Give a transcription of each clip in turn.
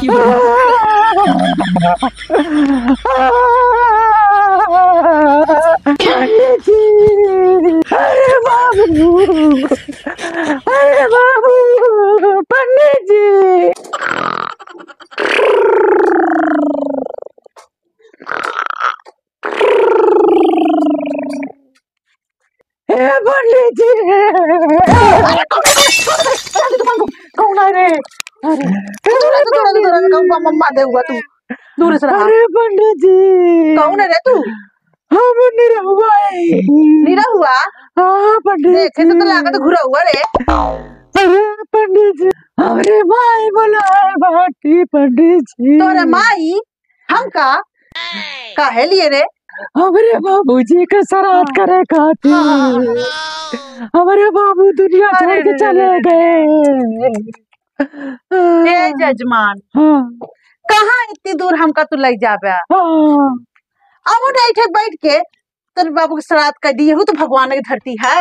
अरे बाबू, अरे बाबू, पंडित जी। पंडित जी, कौन है रे? मम्मा दे हुआ तू दूर से रहा। अरे पंडित जी, कौन है रे तू? हम निरा हुआ है। निरा हुआ? हाँ पंडित देखे जी। तो लागत घुरा हुआ रे। अरे पंडित जी, अरे माई बोला है बाटी पंडित जी। तोरे माई हम काहे लिए रे? हमारे बाबूजी का श्राद्ध करे खातिर हमारे बाबू दुनिया छोड़ के चले गए। ए जजमान, हाँ कहाँ इतनी दूर हमका तू ले जाबे? हाँ, अब उठे इठे बैठ के तेरे बाबू के श्राद्ध कर दिए हो तो भगवान की धरती है।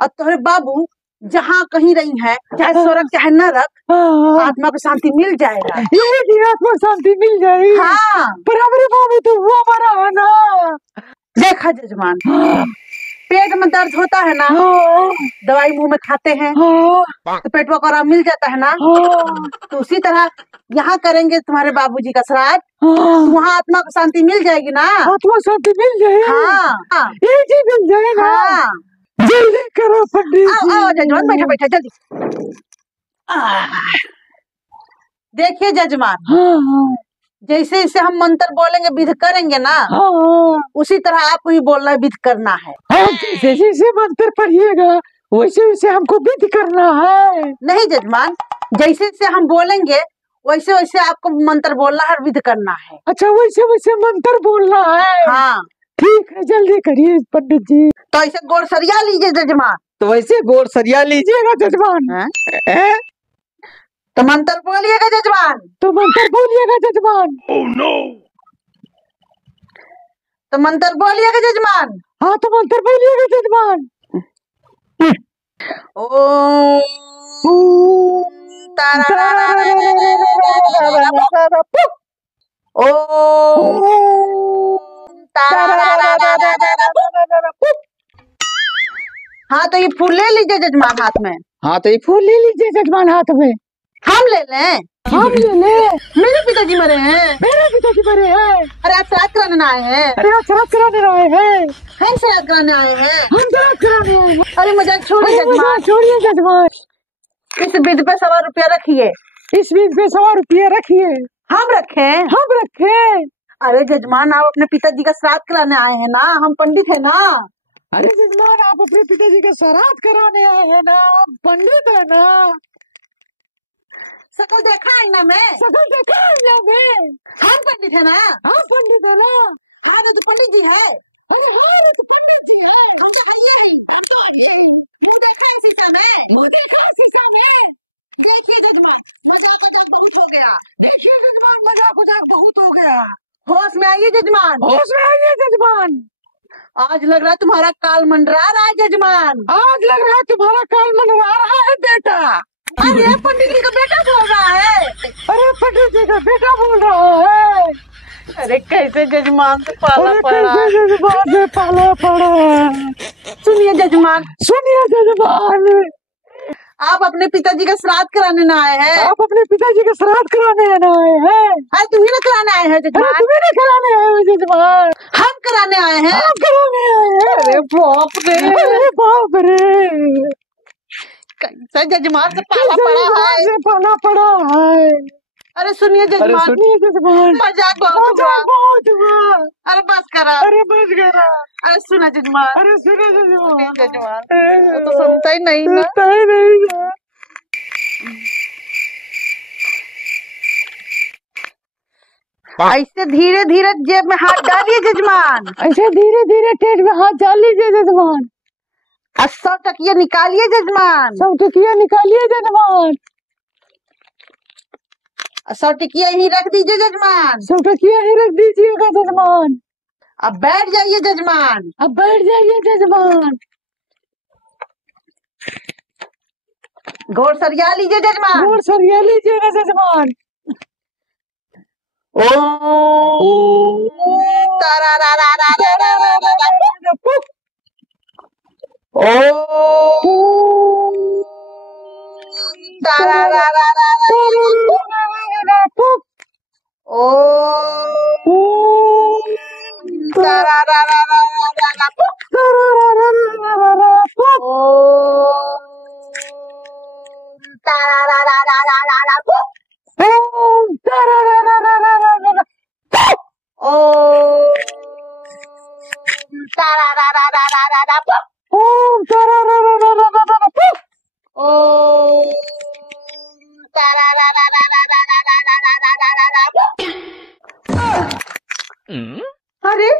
और तोरे बाबू जहाँ कहीं रही है, चाहे स्वर्ग चाहे नरक, आत्मा को शांति मिल जाएगा। ये आत्मा शांति मिल जाएगी। हाँ, पर हमारे बाबू तो वो मरा है ना। देखा जजमान, पेट में दर्द होता है ना, दवाई मुंह में खाते हैं तो पेटवा को आराम मिल जाता है ना। तो उसी तरह यहाँ करेंगे तुम्हारे बाबूजी का श्राद्ध, तो वहाँ आत्मा को शांति मिल जाएगी ना। आत्मा शांति मिल जाएगी। हाँ, ये जी मिल जाएगा। हाँ, जल्दी करो पंडित जी। आओ जजमान, बैठा बैठा जल्दी। देखिए जजमान, जैसे जैसे हम मंत्र बोलेंगे विध करेंगे ना, उसी तरह आपको ही बोलना है, विध करना है। जैसे जैसे मंत्र पढ़िएगा वैसे वैसे हमको विध करना है। नहीं जजमान, जैसे जैसे हम बोलेंगे वैसे वैसे आपको मंत्र बोलना है और विध करना है। अच्छा, वैसे वैसे मंत्र बोलना है। हाँ ठीक है, जल्दी करिए पंडित जी। तो ऐसे गोड़ सरिया लीजिए जजमान। तो वैसे गोड़ सरिया लीजिएगा जजमान। तो मंत्र बोलिएगा जजमान। तो मंत्र बोलिएगा जजमान। Oh no! तो मंत्र बोलिएगा जजमान। हाँ, तो मंत्र बोलिएगा जजमान। ओम हाँ, तो ये फूल ले लीजिए जजमान हाथ में। हाँ, तो ये फूल ले लीजिए जजमान हाथ में। हम ले लें? हम ले ले। मेरे पिताजी मरे हैं। मेरे पिताजी मरे हैं। अरे आप श्राद्ध कराने आए हैं? अरे आप श्राद्ध कराने आए हैं। हम श्राद्ध कराने आए हैं। हम श्राद्ध कराने आए हैं। अरे मजाक छोड़िए जजमान, छोड़िए जजमान। इस विध पे 100 रुपया रखिए। इस विध पे 100 रुपया रखिए। हम रखें? हम रखें। अरे जजमान, आप अपने पिताजी का श्राद्ध कराने आए हैं ना, हम पंडित है ना। अरे जजमान, आप अपने पिताजी का श्राद्ध कराने आए हैं ना, आप पंडित है ना। शकल देखा आईना में? शकल देखा आईना में। हम पंडित है ना। हाँ पंडित है ना। हाँ तो पंडित जी है। अरे हाँ, तो पंडित जी है। हम तो आइए हैं, हम तो आइए हैं। मुँह देखा है शीशा में? मुँह देखा है शीशा में? देखिए जजमान, मजाक मजाक बहुत हो गया। देखिए जजमान, मजाक मजाक बहुत हो गया। होश में आइए जजमान। होश में आइए जजमान। आज लग रहा है तुम्हारा काल मंडरा रहा है जजमान। आज लग रहा है तुम्हारा काल मंडरा रहा है बेटा। अरे पंडित जी का बेटा बोल रहा है। अरे पंडित जी का बेटा बोल रहा है। अरे कैसे जजमान से पाला पड़ा। जजमान से पाला पड़ा। सुनिए जजमान, सुनिए जजमान, आप अपने पिताजी का श्राद्ध कराने ना आए हैं। आप अपने पिताजी का श्राद्ध कराने ना आए हैं। अरे तुम्ही ना कराने आए हैं जजमान। तुम्हें नहीं कराने आए हैं जजमान। हम कराने आए हैं। हम कराने आए हैं। अरे बाप रे, अरे बाप रे, कैसे जजमान से पाला पड़ा है। से पाला पड़ा है। अरे सुनिए जजमान, सुनिए जजमान, मजाक बहुत हुआ। अरे बस करा। अरे बस करा। अरे सुना जजमान। अरे सुनो जजमान। जजमान तो सुनता ही नहीं ना। सुनता ही नहीं ना। ऐसे धीरे धीरे जेब में हाथ डालिए जजमान। ऐसे धीरे धीरे टेट में हाथ डाल लीजिए जजमान। 100 टकिया निकालिए जजमान। 100 टकिया निकालिए जजमान। 100 टकिया ही रख दीजिए जजमान। 100 टकिया ही रख दीजिएगा जजमान। अब बैठ जाइए जजमान। अब बैठ जाइए जजमान। घोड़ सरिया लीजिए जजमान। घोड़ सरिया लीजिएगा जजमान। अरे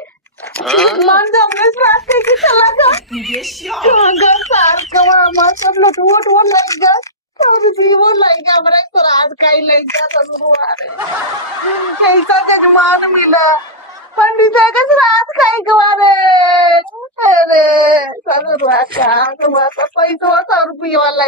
मान दो हमने श्राद्ध करके चला गया सब लोग वो लग गया वो लग गया हमारा श्राद्ध का ही लग गया सब कैसा जजमान मिला पंडित का श्राद्ध का ही गवारे अरे सब पैसा 100 रुपये वाला